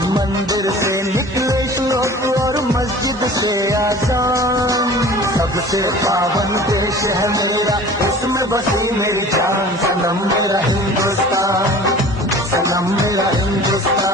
मंदिर से निकले श्लोक और मस्जिद से आजान, सबसे पावन देश है मेरा, इसमें बसी मेरी जान। सनम मेरा हिंदुस्तान, सनम मेरा हिंदुस्तान।